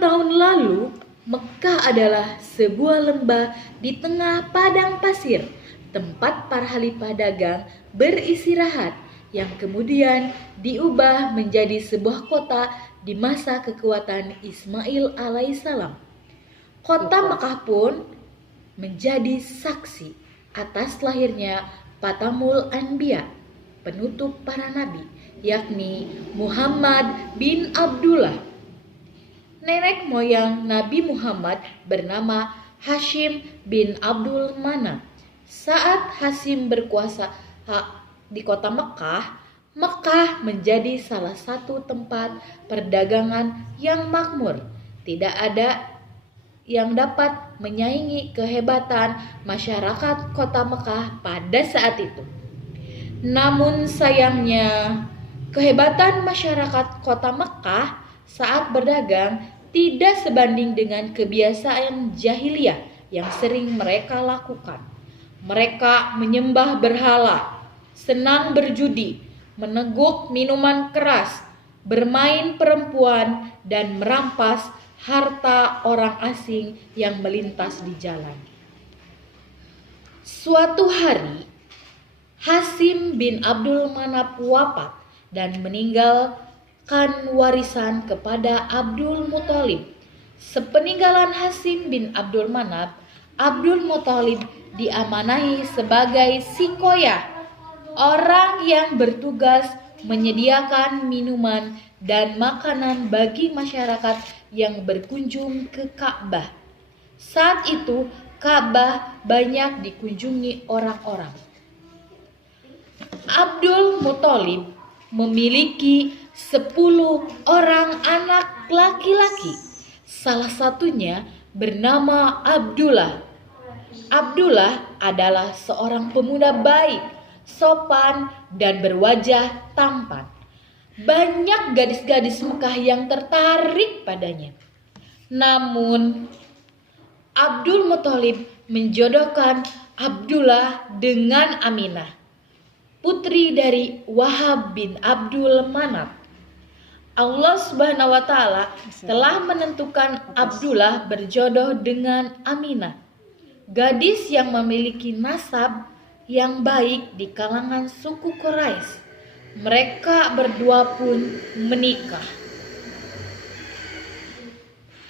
tahun lalu, Mekkah adalah sebuah lembah di tengah padang pasir, tempat para khalifah dagang beristirahat, yang kemudian diubah menjadi sebuah kota di masa kekuatan Ismail alaihissalam. Kota Mekkah pun menjadi saksi atas lahirnya Patamul Anbiya, penutup para nabi, yakni Muhammad bin Abdullah. Nenek moyang Nabi Muhammad bernama Hashim bin Abdul Manaf. Saat Hashim berkuasa di kota Mekkah, Mekkah menjadi salah satu tempat perdagangan yang makmur. Tidak ada yang dapat menyaingi kehebatan masyarakat kota Mekkah pada saat itu. Namun sayangnya, kehebatan masyarakat kota Mekkah saat berdagang tidak sebanding dengan kebiasaan jahiliyah yang sering mereka lakukan. Mereka menyembah berhala, senang berjudi, meneguk minuman keras, bermain perempuan, dan merampas harta orang asing yang melintas di jalan. Suatu hari, Hashim bin Abdul Manaf wafat dan meninggalkan warisan kepada Abdul Muthalib. Sepeninggalan Hashim bin Abdul Manaf, Abdul Muthalib diamanahi sebagai sikoyah, orang yang bertugas menyediakan minuman dan makanan bagi masyarakat yang berkunjung ke Ka'bah. Saat itu Ka'bah banyak dikunjungi orang-orang. Abdul Muthalib memiliki 10 orang anak laki-laki. Salah satunya bernama Abdullah. Abdullah adalah seorang pemuda baik, sopan, dan berwajah tampan. Banyak gadis-gadis Mekkah yang tertarik padanya. Namun, Abdul Muthalib menjodohkan Abdullah dengan Aminah, putri dari Wahab bin Abdul Manaf. Allah Subhanahu wa Ta'ala telah menentukan Abdullah berjodoh dengan Aminah, gadis yang memiliki nasab yang baik di kalangan suku Quraisy. Mereka berdua pun menikah.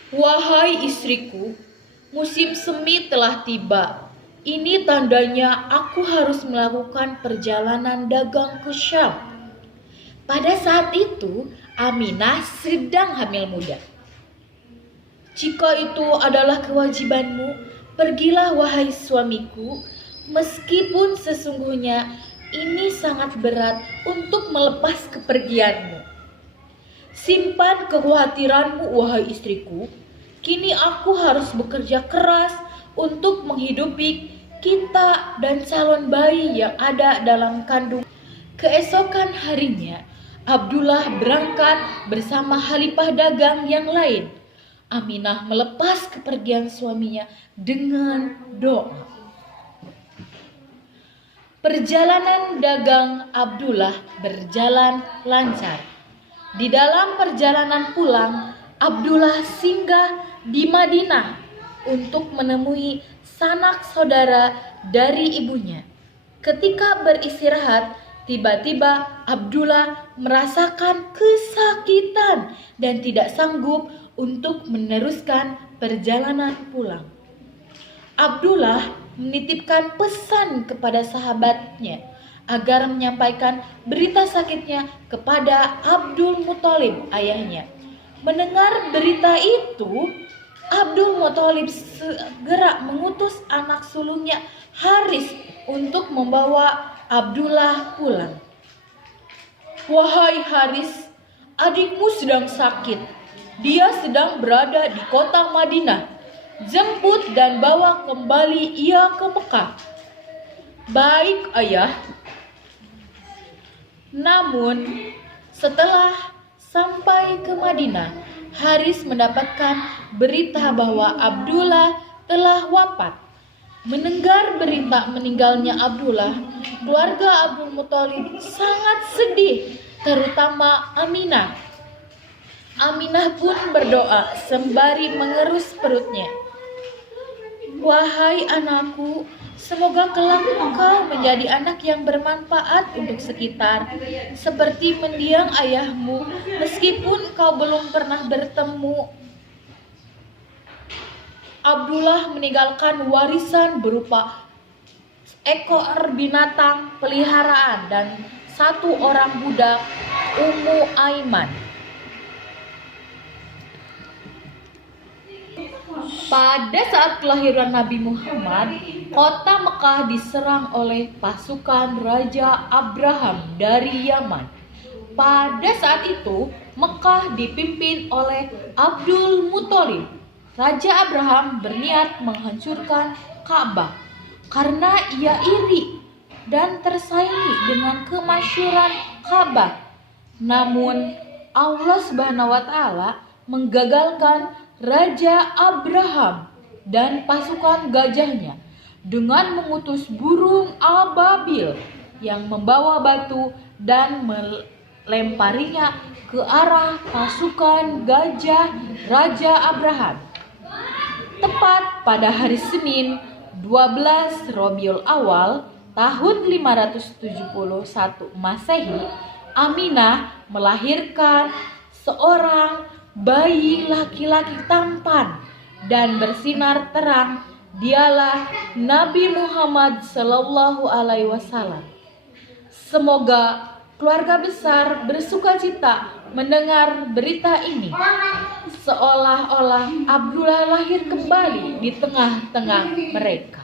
Wahai istriku, musim semi telah tiba. Ini tandanya aku harus melakukan perjalanan dagang ke Syam. Pada saat itu, Aminah sedang hamil muda. Jika itu adalah kewajibanmu, pergilah wahai suamiku, meskipun sesungguhnya ini sangat berat untuk melepas kepergianmu. Simpan kekhawatiranmu wahai istriku, kini aku harus bekerja keras untuk menghidupi kita dan calon bayi yang ada dalam kandung. Keesokan harinya, Abdullah berangkat bersama khalifah dagang yang lain. Aminah melepas kepergian suaminya dengan doa. Perjalanan dagang Abdullah berjalan lancar. Di dalam perjalanan pulang, Abdullah singgah di Madinah untuk menemui sanak saudara dari ibunya. Ketika beristirahat, tiba-tiba Abdullah merasakan kesakitan dan tidak sanggup untuk meneruskan perjalanan pulang. Abdullah menitipkan pesan kepada sahabatnya agar menyampaikan berita sakitnya kepada Abdul Muthalib, ayahnya. Mendengar berita itu, Abdul Muthalib segera mengutus anak sulungnya Haris untuk membawa Abdullah pulang. Wahai Haris, adikmu sedang sakit. Dia sedang berada di kota Madinah. Jemput dan bawa kembali ia ke Mekkah. Baik, ayah. Namun, setelah sampai ke Madinah, Haris mendapatkan berita bahwa Abdullah telah wafat. Mendengar berita meninggalnya Abdullah, keluarga Abdul Muthalib sangat sedih, terutama Aminah. Aminah pun berdoa sembari mengerus perutnya. Wahai anakku, semoga kelak engkau menjadi anak yang bermanfaat untuk sekitar, seperti mendiang ayahmu, meskipun engkau belum pernah bertemu. Abdullah meninggalkan warisan berupa ekor binatang peliharaan dan 1 orang budak, Ummu Aiman. Pada saat kelahiran Nabi Muhammad, kota Mekah diserang oleh pasukan Raja Abraham dari Yaman. Pada saat itu, Mekah dipimpin oleh Abdul Muthalib. Raja Abraham berniat menghancurkan Ka'bah karena ia iri dan tersaingi dengan kemasyhuran Ka'bah. Namun, Allah Subhanahu wa taala menggagalkan Raja Abraham dan pasukan gajahnya dengan mengutus burung ababil yang membawa batu dan melemparinya ke arah pasukan gajah Raja Abraham. Tepat pada hari Senin 12 Rabiul Awal tahun 571 Masehi, Aminah melahirkan seorang bayi laki-laki tampan dan bersinar terang. Dialah Nabi Muhammad sallallahu alaihi wasallam. Semoga keluarga besar bersukacita mendengar berita ini. Seolah-olah Abdullah lahir kembali di tengah-tengah mereka.